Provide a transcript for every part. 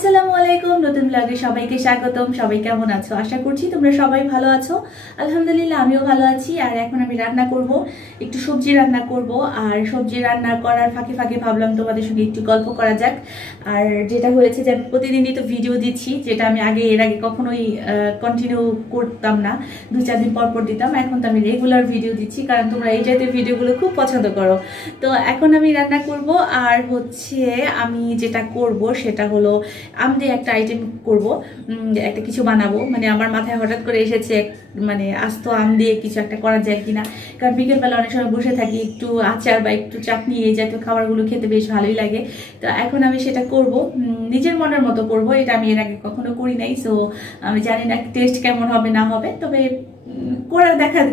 আসসালামু আলাইকুম, নতুন ব্লগে সবাইকে স্বাগতম। সবাই কেমন আছো? আশা করছি তোমরা সবাই ভালো আছো। আলহামদুলিল্লাহ আমিও ভালো আছি। আর এখন আমি রান্না করব, একটু সবজি রান্না করব। আর সবজি রান্না করার ফাঁকে ফাঁকে ভাবলাম তোমাদের সঙ্গে একটু গল্প করা যাক। আর যেটা হয়েছে যে আমি প্রতিদিনই তো ভিডিও দিচ্ছি, যেটা আমি এর আগে কখনোই কন্টিনিউ করতাম না, 2-4 দিন পর পর দিতাম। এখন তো আমি রেগুলার ভিডিও দিচ্ছি, কারণ তোমরা এই টাইপের ভিডিওগুলো খুব পছন্দ করো। তো এখন আমি রান্না করব। আর হচ্ছে আমি যেটা করব সেটা হলো আম দিয়ে একটা আইটেম করব, একটা কিছু বানাবো। মানে আমার মাথায় হঠাৎ করে এসেছে, মানে আস্ত আম দিয়ে কিছু একটা করা যায় কিনা। কারণ বিকেলবেলা অনেক সময় বসে থাকি, একটু আচার বা একটু চাটনি এই জাতীয় খাবারগুলো খেতে বেশ ভালোই লাগে। তো এখন আমি সেটা করব, নিজের মনের মতো করব। এটা আমি এর আগে কখনো করি নাই, সো আমি জানি না টেস্ট কেমন হবে না হবে, তবে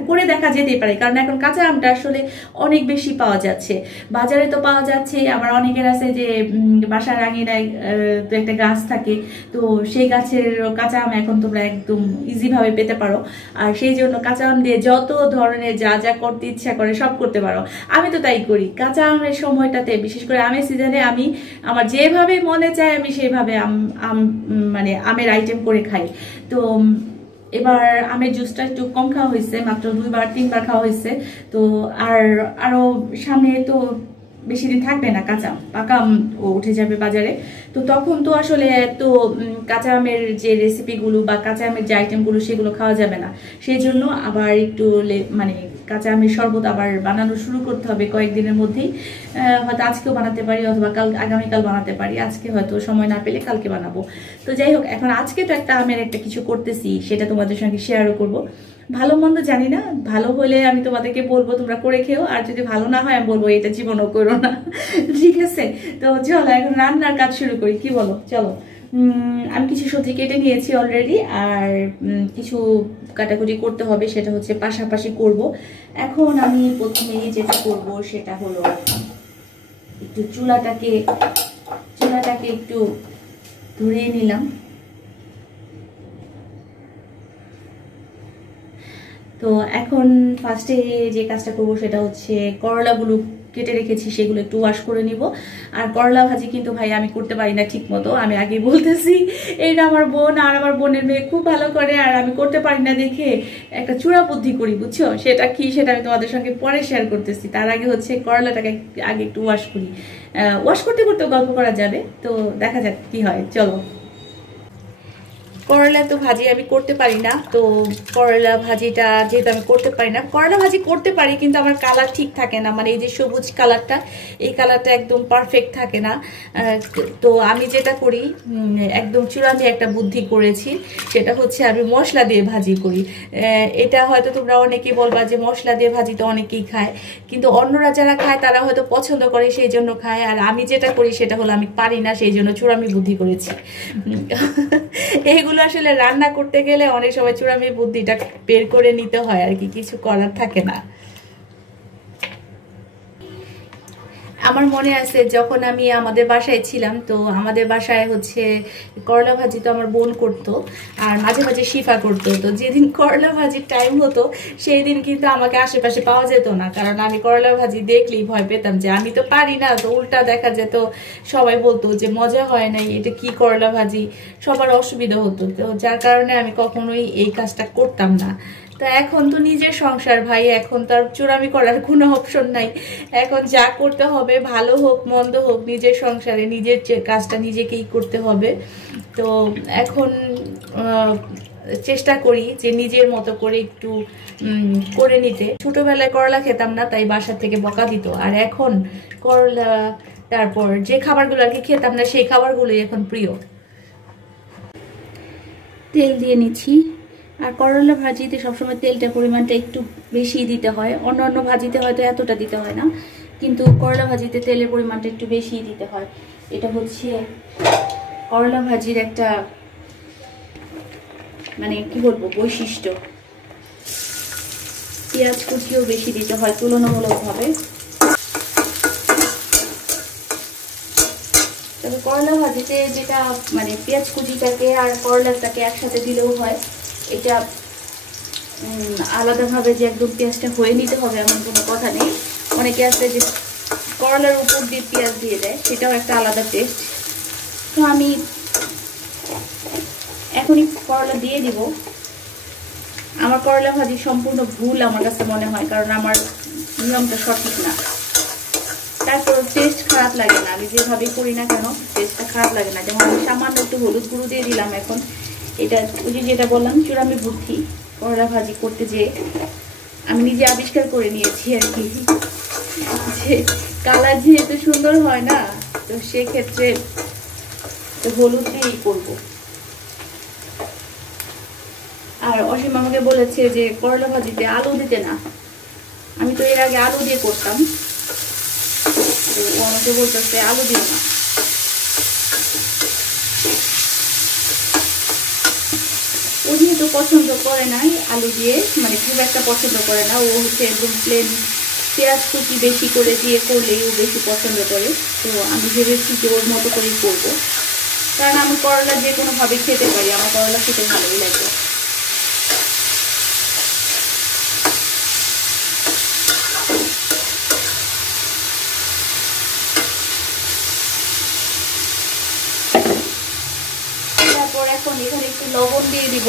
করে দেখা যেতেই পারে। কারণ এখন কাঁচা আমটা আসলে অনেক বেশি পাওয়া যাচ্ছে, বাজারে তো পাওয়া যাচ্ছে। আবার অনেকের আছে যে বাসার আঙিনায় তো একটা গাছ থাকে, তো সেই গাছের কাঁচা আম এখন তোমরা একদম ইজি ভাবে পেতে পারো। আর সেই জন্য কাঁচা আম দিয়ে যত ধরনের যা যা করতে ইচ্ছা করে সব করতে পারো। আমি তো তাই করি। কাঁচা আমের সময়টাতে, বিশেষ করে আমের সিজনে, আমি আমার যেভাবে মনে চায় আমি সেভাবে মানে আমের আইটেম করে খাই। তো এবার আমের জুসটা একটু কম খাওয়া হয়েছে, মাত্র 2-3 বার খাওয়া হয়েছে। তো আরো সামনে তো বেশি দিন থাকবে না, কাঁচা পাকা আম উঠে যাবে বাজারে। তো তখন তো আসলে তো কাঁচা আমের যে রেসিপিগুলো বা কাঁচা আমের যে আইটেমগুলো সেগুলো খাওয়া যাবে না। সেই জন্য আবার একটু মানে কাঁচা আমের শরবত আবার বানানো শুরু করতে হবে কয়েকদিনের মধ্যেই। হয়তো আজকেও বানাতে পারি, অথবা আগামীকাল বানাতে পারি। আজকে হয়তো সময় না পেলে কালকে বানাবো। তো যাই হোক, এখন আজকে তো একটা আমের একটা কিছু করতেছি, সেটা তোমাদের সঙ্গে শেয়ারও করবো। ভালো মন্দ জানি না, ভালো হলে আমি তোমাদেরকে বলবো তোমরা করে খেও, আর যদি ভালো না হয় আমি বলবো এটা জীবনও করো না। ঠিক আছে? তো চলো এখন রান্নার কাজ শুরু করি, কি বলো? চলো। আমি কিছু সবজি কেটে নিয়েছি অলরেডি, আর কিছু কাটাকুটি করতে হবে, সেটা হচ্ছে পাশাপাশি করব। এখন আমি প্রথমেই যেটা করব সেটা হলো একটু চুলাটাকে একটু ধরিয়ে নিলাম। তো এখন ফার্স্টে যে কাজটা করবো সেটা হচ্ছে করলাগুলো কেটে রেখেছি, সেগুলো একটু ওয়াশ করে নিব। আর করলা ভাজি কিন্তু ভাই আমি করতে পারি না ঠিক মতো, আমি আগে বলতেছি। এটা আমার বোন আর আমার বোনের মেয়ে খুব ভালো করে, আর আমি করতে পারি না দেখে একটা চূড়া বুদ্ধি করি, বুঝছো? সেটা কি সেটা আমি তোমাদের সঙ্গে পরে শেয়ার করতেছি। তার আগে হচ্ছে করলাটাকে আগে একটু ওয়াশ করি। ওয়াশ করতে করতে গল্প করা যাবে, তো দেখা যাক কি হয়। চলো। করলা তো ভাজি আমি করতে পারি না, তো করলা ভাজিটা যেহেতু আমি করতে পারি না, করলা ভাজি করতে পারি কিন্তু আমার কালার ঠিক থাকে না। মানে এই যে সবুজ কালারটা, এই কালারটা একদম পারফেক্ট থাকে না। তো আমি যেটা করি, একদম চূড়ান্ত একটা বুদ্ধি করেছি, সেটা হচ্ছে আমি মশলা দিয়ে ভাজি করি। এটা হয়তো তোমরা অনেকেই বলবা যে মশলা দিয়ে ভাজি তো অনেকেই খায়, কিন্তু অন্যরা যারা খায় তারা হয়তো পছন্দ করে সেই জন্য খায়। আর আমি যেটা করি সেটা হলো আমি পারি না, সেই জন্য চূড়ামি বুদ্ধি করেছি। এগুলো আসলে রান্না করতে গেলে অনেক সময় চূড়ামি বুদ্ধিটা বের করে নিতে হয় আর কি, কিছু করার থাকে না। আমার মনে আছে যখন আমি আমাদের বাসায় ছিলাম, তো আমাদের বাসায় হচ্ছে করলা ভাজি তো আমার বোন করতো, আর মাঝে মাঝে শিফা করতো। তো যেদিন করলা ভাজির টাইম হতো সেই দিন কিন্তু আমাকে আশেপাশে পাওয়া যেত না, কারণ আমি করলা ভাজি দেখলেই ভয় পেতাম যে আমি তো পারি না। তো উল্টা দেখা যেত, সবাই বলতো যে মজা হয় নাই, এটা কি করলা ভাজি, সবার অসুবিধা হতো। তো যার কারণে আমি কখনোই এই কাজটা করতাম না। তো এখন তো নিজের সংসার ভাই, এখন তো আর চুরামি করার কোনো অপশন নাই। এখন যা করতে হবে, ভালো হোক মন্দ হোক, নিজের সংসারে নিজের কাজটা নিজেকেই করতে হবে। তো এখন চেষ্টা করি যে নিজের মতো করে একটু করে নিতে। ছোটবেলায় করলা খেতাম না, তাই বাসা থেকে বকা দিত। আর এখন করলা, তারপর যে খাবারগুলো আর কি খেতাম না, সেই খাবারগুলোই এখন প্রিয়। তেল দিয়ে নিচ্ছি। আর করলা ভাজিতে সবসময় তেলটা পরিমাণটা একটু বেশি দিতে হয়, অন্য ভাজিতে হয়তো এতটা দিতে হয় না, কিন্তু করলা ভাজিতে তেলের পরিমাণটা একটু বেশি দিতে হয়। এটা হচ্ছে করলা ভাজির একটা, মানে কি বলবো, বৈশিষ্ট্য। পেঁয়াজ কুচিও বেশি দিতে হয় তুলনামূলকভাবে। তবে করলা ভাজিতে যেটা, মানে পেঁয়াজ কুচিটাকে আর করলাটাকে একসাথে দিলেও হয়। এটা আলাদাভাবে যে একদম পেঁয়াজটা হয়ে নিতে হবে এমন কোনো কথা নেই। অনেকে আছে যে করলার উপর দিয়ে পেঁয়াজ দিয়ে দেয়, সেটাও একটা আলাদা টেস্ট। তো আমি করলা দিয়ে দিব। আমার করলা ভাজি সম্পূর্ণ ভুল আমার কাছে মনে হয়, কারণ আমার নিয়মটা সঠিক না। তারপর টেস্ট খারাপ লাগে না, আমি যেভাবে করি না কেন টেস্টটা খারাপ লাগে না। যেমন আমি সামান্য একটু হলুদ গুঁড়ো দিয়ে দিলাম। এখন এটা ওই যে যেটা বললাম চূড়ামি বুদ্ধি, করলা ভাজি করতে যে আমি নিজে আবিষ্কার করে নিয়েছি আর কি, যে কালার যেহেতু সুন্দর হয় না, তো সেক্ষেত্রে হলুদ দিয়েই করবো। আর অসীম আমাকে বলেছে যে করলা ভাজিতে আলু দিতে না। আমি তো এর আগে আলু দিয়ে করতাম, তো ও আমাকে বলতেছে আলু দিও না। ও যেহেতু পছন্দ করে নাই আলু দিয়ে, মানে খুব একটা পছন্দ করে না, ও হচ্ছে একদম প্লেন পেঁয়াজ কুচি বেশি করে দিয়ে করলেই ও বেশি পছন্দ করে। তো আমি ভেবেছি যে ওর মতো করেই করবো, কারণ আমি করলা যে কোনোভাবে খেতে পারি, আমার করলা খেতে ভালোই লাগে। তারপর এখন এখানে একটু লবণ দিয়ে দিব।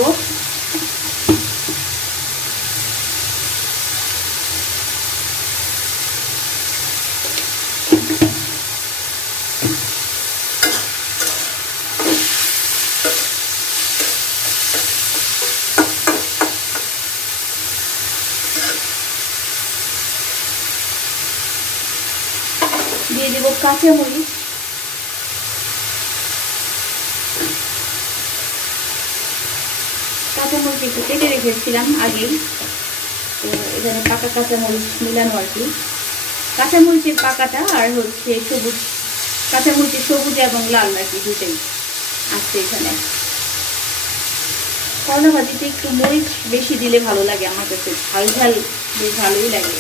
দিয়ে দিব কাঁচামরিচ। কাঁচামরিচ একটু কেটে রেখেছিলাম আগেই, তো এখানে পাকা কাঁচামরিচ মিলানো আর কি। কাঁচামরিচের পাকাটা আর হচ্ছে সবুজ, কাঁচামরিচের সবুজ এবং লাল আর কি দুটোই আছে এখানে। করলা ভাজিতে একটু মরিচ বেশি দিলে ভালো লাগে আমার কাছে, ঝাল ঝাল বেশ ভালোই লাগে।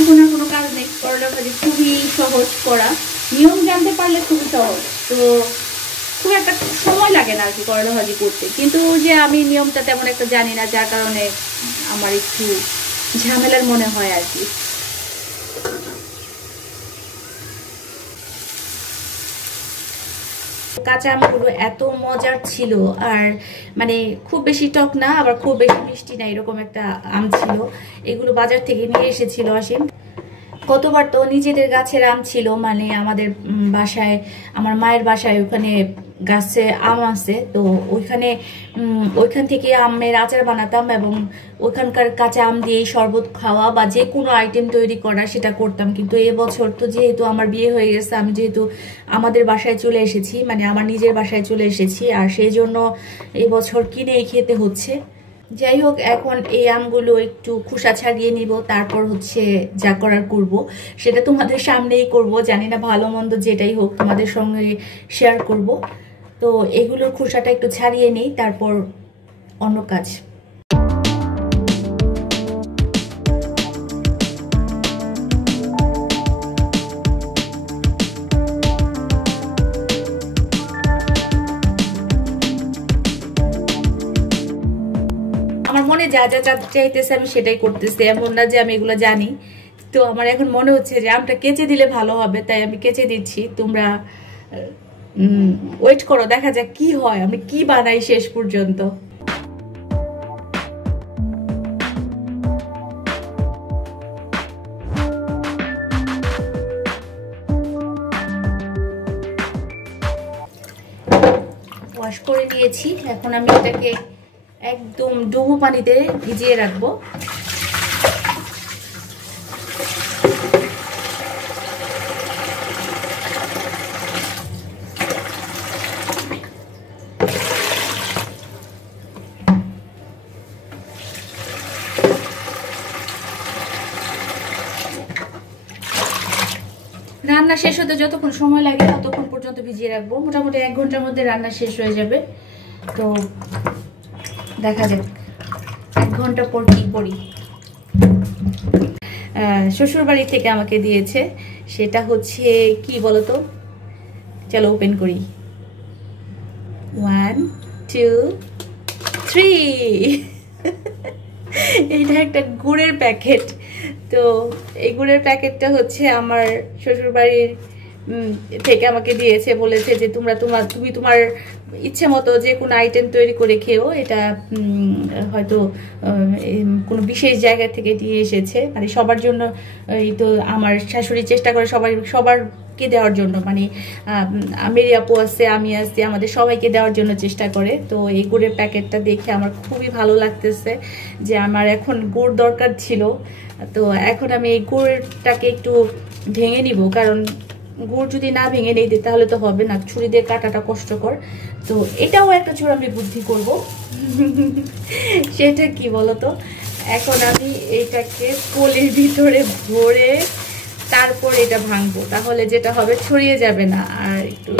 এখন আর কোনো কাজ নেই, করলা ভাজি খুবই সহজ করা, নিয়ম জানতে পারলে খুবই সহজ। তো খুব একটা সময় লাগে না আর কি করলা ভাজি করতে, কিন্তু যে আমি নিয়মটা তেমন একটা জানি না, যার কারণে আমার একটু ঝামেলার মনে হয় আর কি। কাঁচা আমগুলো এত মজার ছিল, আর মানে খুব বেশি টক না আবার খুব বেশি মিষ্টি না, এরকম একটা আম ছিল। এগুলো বাজার থেকে নিয়ে এসেছিল অসীম। গতবার তো নিজেদের গাছের আম ছিল, মানে আমাদের বাসায়, আমার মায়ের বাসায় ওখানে গাছে আম আছে, তো ওইখান থেকে আমের আচার বানাতাম এবং ওইখানকার কাঁচা আম দিয়ে শরবত খাওয়া বা যে কোনো আইটেম তৈরি করা সেটা করতাম। কিন্তু এবছর তো যেহেতু আমার বিয়ে হয়ে গেছে, আমি যেহেতু আমাদের বাসায় চলে এসেছি, মানে আমার নিজের বাসায় চলে এসেছি, আর সেই জন্য এবছর কিনেই খেতে হচ্ছে। যাই হোক, এখন এই আমগুলো একটু খোসা ছাড়িয়ে নিব, তারপর হচ্ছে যা করার করব সেটা তোমাদের সামনেই করব। জানি না ভালো মন্দ যেটাই হোক তোমাদের সঙ্গে শেয়ার করব। তো এগুলোর খোসাটা একটু ছাড়িয়ে নিই, তারপর অন্য কাজ। আমার মনে যা যা চাইতেছে আমি সেটাই করতেছি, এমন না যে আমি এগুলো জানি। তো আমার এখন মনে হচ্ছে যে আমটা কেচে দিলে ভালো হবে, তাই আমি কেচে দিচ্ছি। তোমরা ওয়েট করো, দেখা যাক কি হয়, আমি কি বানাই শেষ পর্যন্ত। ওয়াশ করে নিয়েছি, এখন আমি এটাকে একদম ডুবো পানিতে ভিজিয়ে রাখবো। রান্না শেষ হতে যতক্ষণ সময় লাগে ততক্ষণ পর্যন্ত ভিজিয়ে রাখবো। মোটামুটি 1 ঘন্টার মধ্যে রান্না শেষ হয়ে যাবে। তো দেখা যাক 1 ঘন্টা পর কি করি। শ্বশুর বাড়ি থেকে আমাকে দিয়েছে, সেটা হচ্ছে কি বলতো, চলো ওপেন করি। 1 2 3 এটা একটা গুড়ের প্যাকেট। তো এই গুড়ের প্যাকেটটা হচ্ছে আমার শ্বশুরবাড়ির থেকে আমাকে দিয়েছে, বলেছে যে তুমি তোমার ইচ্ছে মতো যে কোনো আইটেম তৈরি করে খেও, এটা হয়তো কোনো বিশেষ জায়গা থেকে দিয়ে এসেছে, মানে সবার জন্য। এই তো আমার শাশুড়ি চেষ্টা করে সবারকে দেওয়ার জন্য, মানে মেরি আপু আছে, আমি আছি, আমাদের সবাইকে দেওয়ার জন্য চেষ্টা করে। তো এই গুড়ের প্যাকেটটা দেখে আমার খুবই ভালো লাগতেছে যে আমার এখন গুড় দরকার ছিল। তো এখন আমি এই গুড়টাকে একটু ভেঙে নিব, কারণ গুড় যদি না ভেঙে নেই তাহলে তো হবে না, ছুরি দিয়ে কাটাটা কষ্টকর। তো এটাও একটা চূড়ামি বুদ্ধি করব। সেটা কি বলতো, এখন আমি এইটাকে কোলের ভিতরে ভরে তারপর এটা ভাঙবো, তাহলে যেটা হবে ছড়িয়ে যাবে না। আর একটু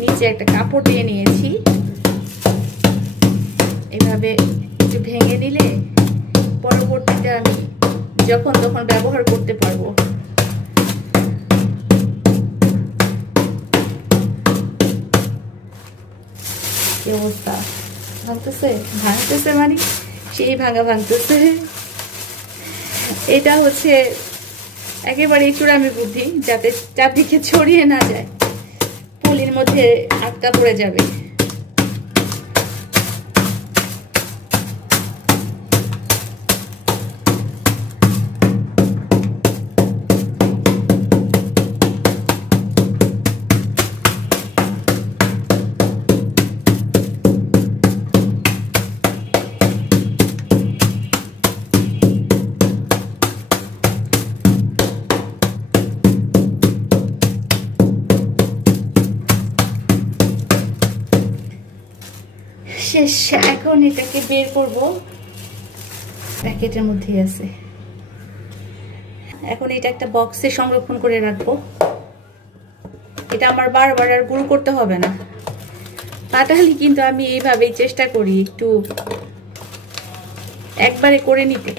নিচে একটা কাপড় দিয়ে নিয়েছি, এভাবে একটু ভেঙে নিলে পরবর্তীতে আমি যখন তখন ব্যবহার করতে পারবো। কি অবস্থা, ভাঙতেছে মানে সেই ভাঙতেছে। এটা হচ্ছে একেবারে চূড়ামি বুদ্ধি, যাতে চারদিকে ছড়িয়ে না যায়, পলির মধ্যে আটকা পড়ে যাবে। শেষ, এখন এটাকে বের করব, প্যাকেটের মধ্যে আছে। এখন এটা একটা বক্সে সংরক্ষণ করে রাখবো। এটা আমার বারবার আর গুঁড়ো করতে হবে না। পাটালি কিন্তু আমি এইভাবেই চেষ্টা করি একটু একবারে করে নিতে।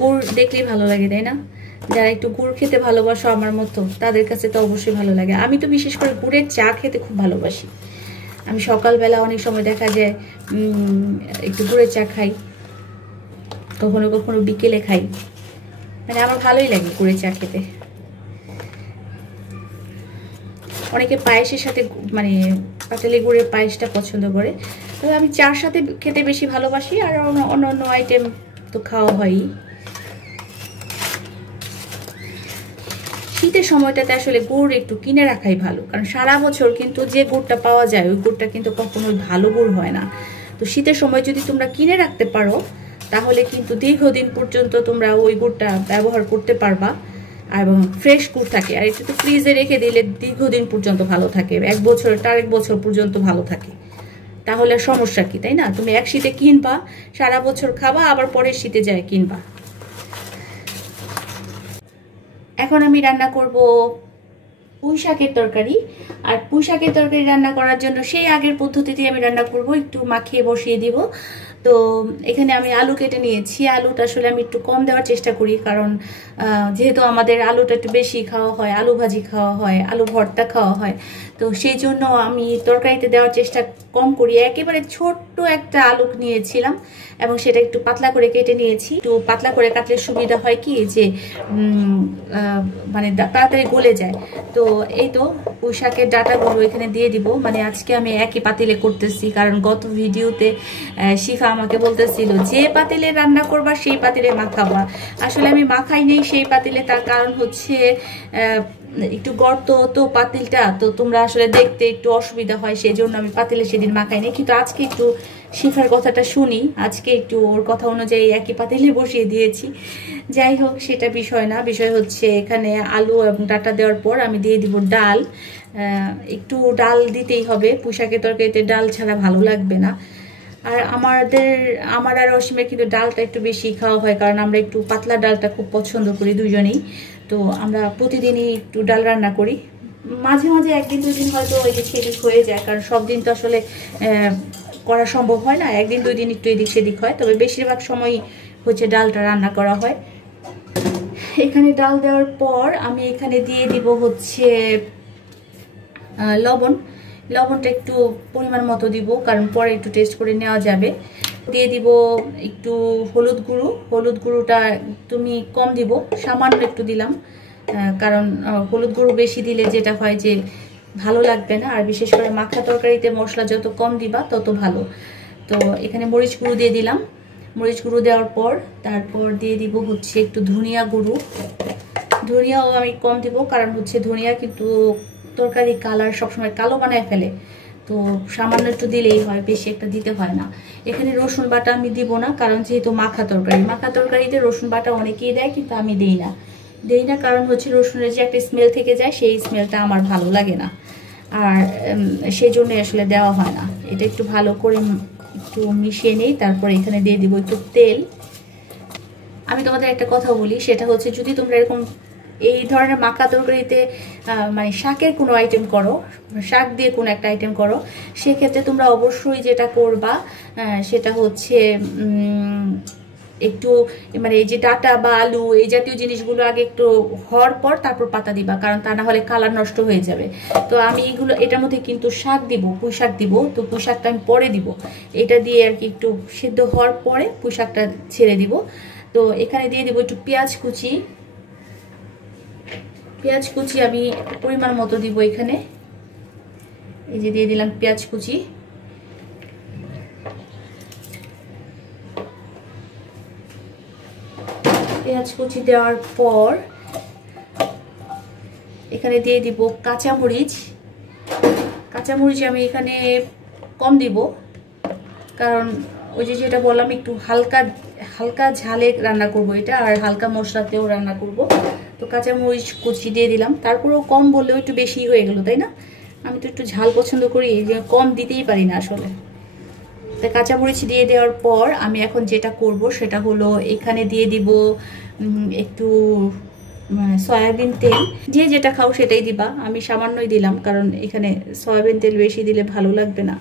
গুড় দেখলেই ভালো লাগে, তাই না? যারা একটু গুড় খেতে ভালোবাসো আমার মতো, তাদের কাছে তো অবশ্যই ভালো লাগে। আমি তো বিশেষ করে গুড়ের চা খেতে খুব ভালোবাসি। আমি সকালবেলা অনেক সময় দেখা যায় একটু গুড়ের চা খাই, কখনো কখনো বিকেলে খাই, মানে আমার ভালোই লাগে গুড়ের চা খেতে। অনেকে পায়েসের সাথে, মানে পাটালি গুড়ের পায়েসটা পছন্দ করে, তবে আমি চার সাথে খেতে বেশি ভালোবাসি। আর অন্য আইটেম তো খাওয়া হয়ই। শীতের সময়টাতে আসলে গুড় একটু কিনে রাখাই ভালো, কারণ সারা বছর কিন্তু যে গুড়টা পাওয়া যায় ওই গুড়টা কিন্তু কখনোই ভালো গুড় হয় না। তো শীতের সময় যদি তোমরা কিনে রাখতে পারো তাহলে কিন্তু দীর্ঘদিন পর্যন্ত তোমরা ওই গুড়টা ব্যবহার করতে পারবা, এবং ফ্রেশ গুড় থাকে। আর এটা তো ফ্রিজে রেখে দিলে দীর্ঘদিন পর্যন্ত ভালো থাকে, 1 বছর 1.5 বছর পর্যন্ত ভালো থাকে। তাহলে সমস্যা কি, তাই না? তুমি এক শীতে কিনবা, সারা বছর খাবা, আবার পরের শীতে যায় কিনবা। এখন আমি রান্না করব পুঁই শাকের তরকারি। আর পুঁই শাকের তরকারি রান্না করার জন্য সেই আগের পদ্ধতিতে আমি রান্না করব, একটু মাখিয়ে বসিয়ে দিব। তো এখানে আমি আলু কেটে নিয়েছি। আলুটা আসলে আমি একটু কম দেওয়ার চেষ্টা করি, কারণ যেহেতু আমাদের আলুটা একটু বেশি খাওয়া হয়, আলু ভাজি খাওয়া হয়, আলু ভর্তা খাওয়া হয়, তো সেই জন্য আমি তরকারিতে দেওয়ার চেষ্টা কম করি। একেবারে ছোট্ট একটা আলু নিয়েছিলাম এবং সেটা একটু পাতলা করে কেটে নিয়েছি। একটু পাতলা করে কাটলে সুবিধা হয় কি, যে মানে তাড়াতাড়ি গলে যায়। তো এই তো পুঁই শাকের ডাঁটাগুলো এখানে দিয়ে দিব। মানে আজকে আমি একই পাতিলে করতেছি, কারণ গত ভিডিওতে শিফা আমাকে বলতেছিল যে পাতিলে রান্না করবা সেই পাতিলে মাখাবা। আসলে আমি মাখাই নেই সেই পাতিলে, তার কারণ হচ্ছে একটু গর্ত তো পাতিলটা, তো তোমরা আসলে দেখতে একটু অসুবিধা হয়, সেই জন্য আমি পাতিলে সেদিন মাখাই নেই। কিন্তু আজকে একটু শিফার কথাটা শুনি, আজকে একটু ওর কথা অনুযায়ী একই পাতিলে বসিয়ে দিয়েছি। যাই হোক, সেটা বিষয় না, বিষয় হচ্ছে এখানে আলু এবং ডাঁটা দেওয়ার পর আমি দিয়ে দিব ডাল। একটু ডাল দিতেই হবে, পুঁই শাকের তরকারিতে ডাল ছাড়া ভালো লাগবে না। আর আমার আর অসীমের কিন্তু ডালটা একটু বেশি খাওয়া হয়, কারণ আমরা একটু পাতলা ডালটা খুব পছন্দ করি দুজনেই। তো আমরা প্রতিদিনই একটু ডাল রান্না করি। মাঝে মাঝে 1 দিন 2 দিন হয়তো এদিক সেদিক হয়ে যায়, কারণ সব দিন তো আসলে করা সম্ভব হয় না। 1 দিন 2 দিন একটু এদিক সেদিক হয়, তবে বেশিরভাগ সময়ই হচ্ছে ডালটা রান্না করা হয়। এখানে ডাল দেওয়ার পর আমি এখানে দিয়ে দিব হচ্ছে লবণ। লবণটা একটু পরিমাণ মতো দিব, কারণ পরে একটু টেস্ট করে নেওয়া যাবে। দিয়ে দিব একটু হলুদ গুঁড়ো। হলুদ গুঁড়োটা তুমি কম দিব, সামান্য একটু দিলাম, কারণ হলুদ গুঁড়ো বেশি দিলে যেটা হয় যে ভালো লাগবে না, আর বিশেষ করে মাখা তরকারিতে মশলা যত কম দিবা তত ভালো। তো এখানে মরিচ গুঁড়ো দিয়ে দিলাম। মরিচ গুঁড়ো দেওয়ার পর তারপর দিয়ে দিব হচ্ছে একটু ধনিয়া গুঁড়ো। ধনিয়াও আমি কম দিব, কারণ হচ্ছে ধনিয়া কিন্তু তরকারি কালার সবসময় কালো বানায় ফেলে, তো সামান্য একটু দিলেই হয়, বেশি একটা দিতে হয় না। এখানে রসুন বাটা আমি দিব না, কারণ যেহেতু মাখা তরকারিতে রসুন বাটা অনেকেই দেয়, কিন্তু আমি দিই না, কারণ হচ্ছে রসুনের যে একটা স্মেল থেকে যায়, সেই স্মেলটা আমার ভালো লাগে না, আর সেই জন্য আসলে দেওয়া হয় না। এটা একটু ভালো করে একটু মিশিয়ে নেই। তারপরে এখানে দিয়ে দিব একটু তেল। আমি তোমাদের একটা কথা বলি, সেটা হচ্ছে যদি তোমরা এরকম এই ধরনের মাখা তরকারিতে মানে শাকের কোনো আইটেম করো, শাক দিয়ে কোনো একটা আইটেম করো, সেক্ষেত্রে তোমরা অবশ্যই যেটা করবা সেটা হচ্ছে একটু মানে এই যে ডাটা বা আলু এই জাতীয় জিনিসগুলো আগে একটু হওয়ার পর তারপর পাতা দিবা, কারণ তা না হলে কালার নষ্ট হয়ে যাবে। তো আমি এটার মধ্যে কিন্তু শাক দিব, পুঁই শাক দিব, তো পুঁই শাকটা আমি পরে দিব। এটা দিয়ে আর কি একটু সিদ্ধ হওয়ার পরে পুঁই শাকটা ছেড়ে দিব। তো এখানে দিয়ে দিব একটু পেঁয়াজ কুচি। আমি পরিমাণ মতো দিব এখানে, এই যে দিয়ে দিলাম পেঁয়াজ কুচি। পেঁয়াজ কুচি দেওয়ার পর এখানে দিয়ে দিব কাঁচামরিচ। আমি এখানে কম দিব, কারণ ওই যে যেটা বললাম একটু হালকা ঝালে রান্না করব এটা, আর হালকা মশলাতেও রান্না করব। তো কাঁচামরিচ কুচি দিয়ে দিলাম। তারপরেও কম বললেও একটু বেশি হয়ে গেল, তাই না? আমি তো একটু ঝাল পছন্দ করি, যে কম দিতেই পারি না আসলে। তো কাঁচামরিচ দিয়ে দেওয়ার পর আমি এখন যেটা করব সেটা হলো এখানে দিয়ে দিব একটু সয়াবিন তেল। যে যেটা খাও সেটাই দিবা, আমি সামান্যই দিলাম, কারণ এখানে সয়াবিন তেল বেশি দিলে ভালো লাগবে না।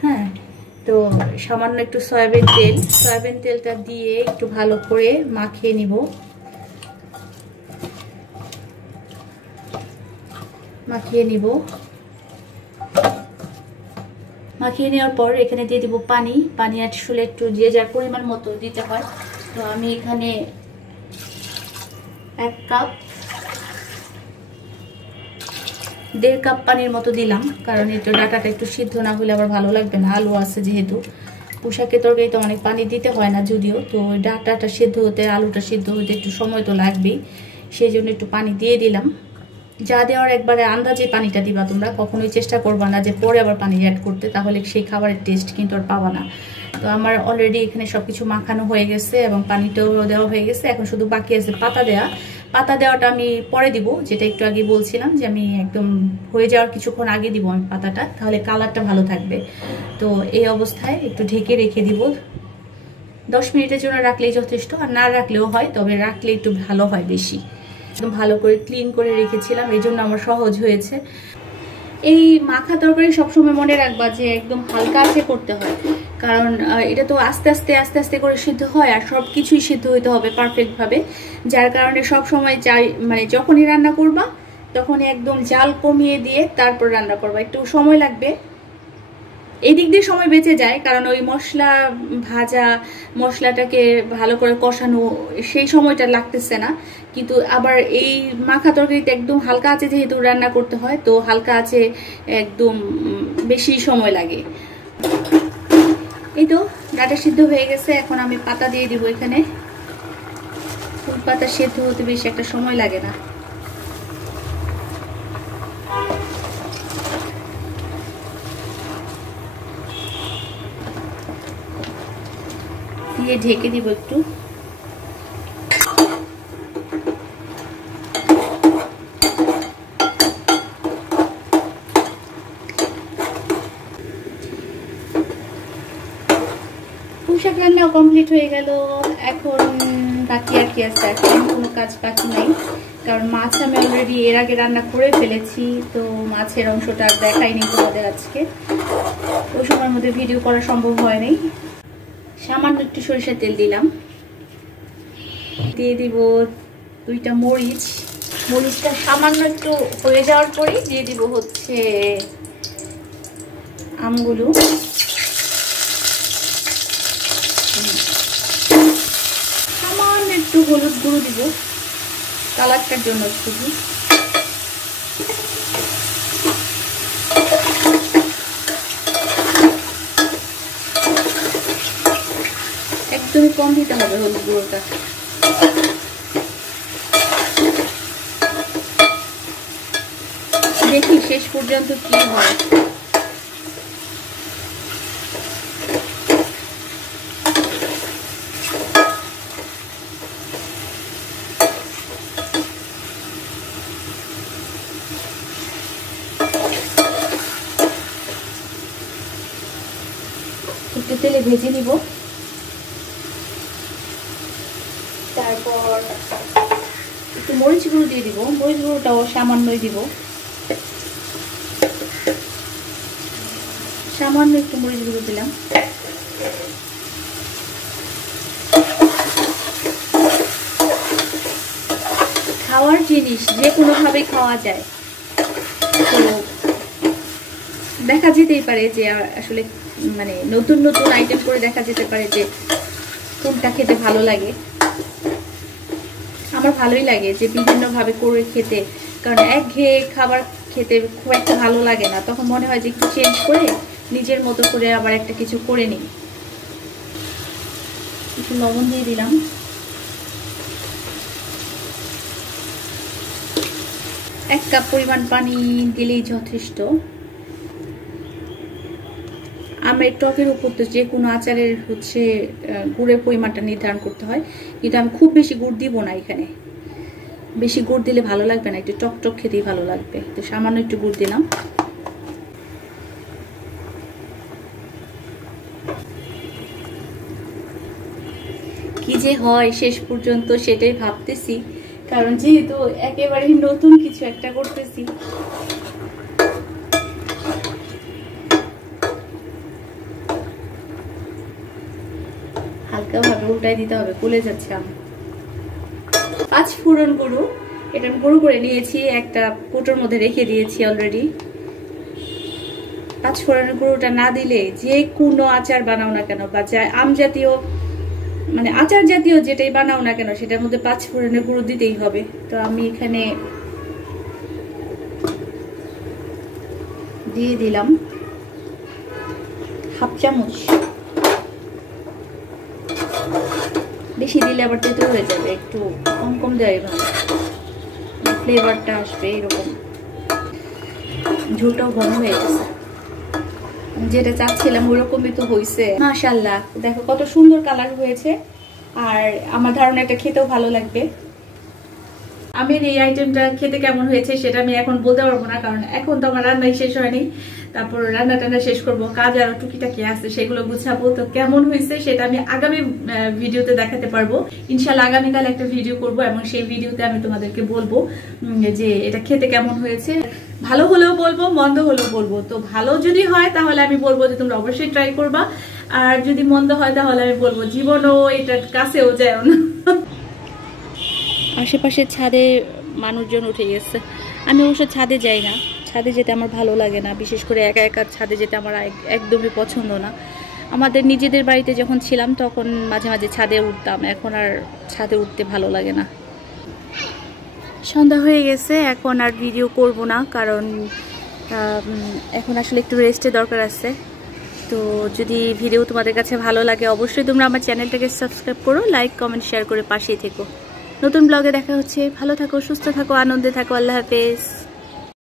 হ্যাঁ, তো সামান্য একটু সয়াবিন তেলটা দিয়ে একটু ভালো করে মাখিয়ে নিব। মাখিয়ে নেওয়ার পর এখানে দিয়ে দিব পানি আসলে একটু যে যার পরিমাণ মতো দিতে হয়। তো আমি এখানে 1.5 কাপ পানির মতো দিলাম, কারণ একটু ডাটাটা একটু সিদ্ধ না হলে আবার ভালো লাগবে না, আলু আছে যেহেতু। পোশাকের তরকারিতে অনেক পানি দিতে হয় না যদিও, তো ডাটাটা সিদ্ধ হতে, আলুটা সিদ্ধ হতে একটু সময় তো লাগবেই, সেই জন্য একটু পানি দিয়ে দিলাম। যা দেওয়ার একবারে আন্দাজে পানিটা দিবা, তোমরা কখনোই চেষ্টা করবা না যে পরে আবার পানি অ্যাড করতে, তাহলে সেই খাবারের টেস্ট কিন্তু আর পাবা না। তো আমার অলরেডি এখানে সবকিছু মাখানো হয়ে গেছে এবং পানিটাও দেওয়া হয়ে গেছে, এখন শুধু বাকি আছে পাতা দেওয়াটা আমি পরে দিব, যেটা একটু আগে বলছিলাম যে আমি একদম হয়ে যাওয়ার কিছুক্ষণ আগে দিব আমি পাতাটা, তাহলে কালারটা ভালো থাকবে। তো এই অবস্থায় একটু ঢেকে রেখে দিব। 10 মিনিটের জন্য রাখলেই যথেষ্ট, আর না রাখলেও হয়, তবে রাখলে একটু ভালো হয় বেশি। একদম ভালো করে ক্লিন করে রেখেছিলাম, এই জন্য আমার সহজ হয়েছে। এই মাখা তরকারি সবসময় মনে রাখবা যে একদম হালকা আঁচে করতে হয়, কারণ এটা তো আস্তে আস্তে করে সিদ্ধ হয়, আর সব কিছুই সিদ্ধ হইতে হবে পারফেক্টভাবে। যার কারণে সব সময় মানে যখনই রান্না করবা তখনই একদম জাল কমিয়ে দিয়ে তারপর রান্না করবা, একটু সময় লাগবে। এই দিক দিয়ে সময় বেঁচে যায়, কারণ ওই মশলাটাকে ভালো করে কষানো, সেই সময়টা লাগতেছে না। কিন্তু আবার এই মাখা তরকারিতে একদম হালকা আঁচে যেহেতু রান্না করতে হয়, তো হালকা আঁচে একদম বেশি সময় লাগে। এই তো ডাটা সিদ্ধ হয়ে গেছে, এখন আমি পাতা দিয়ে দিব এখানে। ফুল পাতা সিদ্ধ হতে বেশি একটা সময় লাগে না। দিয়ে ঢেকে দিব একটু। পোশাক রান্নাও কমপ্লিট হয়ে গেল। এখন বাকি আর কি আছে, এখন কোনো কাজ বাকি নাই, কারণ মাছ আমি অলরেডি এর আগে রান্না করে ফেলেছি, তো মাছের অংশটা আর দেখাইনি তোমাদের আজকে, ওই সময়ের মধ্যে ভিডিও করা সম্ভব হয়নি। সামান্য একটু সরিষার তেল দিলাম, দিয়ে দিব 2টা মরিচ। মরিচটা সামান্য একটু হয়ে যাওয়ার পরেই দিয়ে দিব হচ্ছে আমগুলো। সামান্য একটু হলুদ গুঁড়ো দিব কালারটার জন্য শুধু। একদমই কম দিতে হবে হলুদ গুঁড়োটা। দেখি শেষ পর্যন্ত কি হয়। একটু তেলে ভেজে নিব। তারপর একটু মরিচ গুঁড়ো দিয়ে দিব। মরিচ গুঁড়োটাও সামান্যই দিব, সামান্য একটু মরিচ গুঁড়ো দিলাম। খাওয়ার জিনিস যে কোনোভাবেই খাওয়া যায়, তো দেখা যেতেই পারে যে আসলে মানে নতুন নতুন আইটেম করে দেখা যেতে পারে যে কোনটা খেতে ভালো লাগে। আমার ভালোই লাগে যে বিভিন্নভাবে করে খেতে, কারণ একঘেয়ে খাবার খেতে খুব একটা ভালো লাগে না। তখন মনে হয় যে একটু চেঞ্জ করে নিজের মতো করে আবার একটা কিছু করে নিই। একটু লবণ দিয়ে দিলাম। এক কাপ পরিমাণ পানি দিলেই যথেষ্ট। আমের টকের উপর তো যে কোনো আচারের হচ্ছে গুড়ের পরিমাণটা নির্ধারণ করতে হয়, কিন্তু আমি খুব বেশি গুড় দিব না এখানে। বেশি গুড় দিলে ভালো লাগবে না, একটু টক টক খেতেই ভালো লাগবে। তো সামান্য একটু গুড় দিলাম। কি যে হয় শেষ পর্যন্ত সেটাই ভাবতেছি, কারণ যেহেতু একেবারে নতুন কিছু একটা করতেছি। হালকা ভাবে উল্টাই দিতে হবে, গলে যাচ্ছে আম। 5 ফোড়ন গুঁড়ো, এটা আমি গুঁড়ো করে নিয়েছি, একটা কৌটোর মধ্যে রেখে দিয়েছি অলরেডি। 5 ফোড়নের গুঁড়োটা না দিলে যে কোনো আচার বানাও না কেন বা আম জাতীয় মানে আচার জাতীয় যেটাই বানাও না কেন সেটার মধ্যে 5 ফোড়নের গুঁড়ো দিতেই হবে। তো আমি এখানে দিয়ে দিলাম হাফ চামচ। বেশি দিলে আবার তেতো হয়ে যাবে, একটু কম কম দেওয়াই ভালো, ফ্লেভারটা আসবে এরকম। ঝোলটাও ঘন হয়ে গেছে, যেটা চাচ্ছিলাম ওরকমই তো হয়েছে। মাশাআল্লাহ, দেখো কত সুন্দর কালার হয়েছে। আর আমার ধারণা এটা খেতেও ভালো লাগবে। আমের এই আইটেমটা খেতে কেমন হয়েছে সেটা আমি এখন বলতে পারবো না, কারণ এখন তো আমার রান্নাই শেষ হয়নি। তারপর রান্না টান্না শেষ করবো, কাজ আরো টুকিটাকি আছে সেগুলো গুছাবো। তো কেমন হয়েছে সেটা আমি আগামী ভিডিওতে দেখাতে পারবো ইনশাল্লাহ। আগামীকাল একটা ভিডিও করব এবং সেই ভিডিওতে আমি তোমাদেরকে বলবো যে এটা খেতে কেমন হয়েছে। ভালো হলেও বলবো, মন্দ হলেও বলবো। তো ভালো যদি হয় তাহলে আমি বলবো যে তোমরা অবশ্যই ট্রাই করবা, আর যদি মন্দ হয় তাহলে আমি বলবো জীবনও এটার কাছেও যায় না। আশেপাশে ছাদে মানুষজন উঠে গেছে। আমি অবশ্য ছাদে যাই না, ছাদে যেতে আমার ভালো লাগে না, বিশেষ করে একা একা ছাদে যেতে আমার একদমই পছন্দ না। আমাদের নিজেদের বাড়িতে যখন ছিলাম তখন মাঝে মাঝে ছাদে উঠতাম, এখন আর ছাদে উঠতে ভালো লাগে না। সন্ধ্যা হয়ে গেছে, এখন আর ভিডিও করব না, কারণ এখন আসলে একটু রেস্টের দরকার আছে। তো যদি ভিডিও তোমাদের কাছে ভালো লাগে অবশ্যই তোমরা আমার চ্যানেলটাকে সাবস্ক্রাইব করো, লাইক কমেন্ট শেয়ার করে পাশেই থেকো। নতুন ব্লগে দেখা হচ্ছে। ভালো থাকো, সুস্থ থাকো, আনন্দে থাকো। আল্লাহ হাফেজ।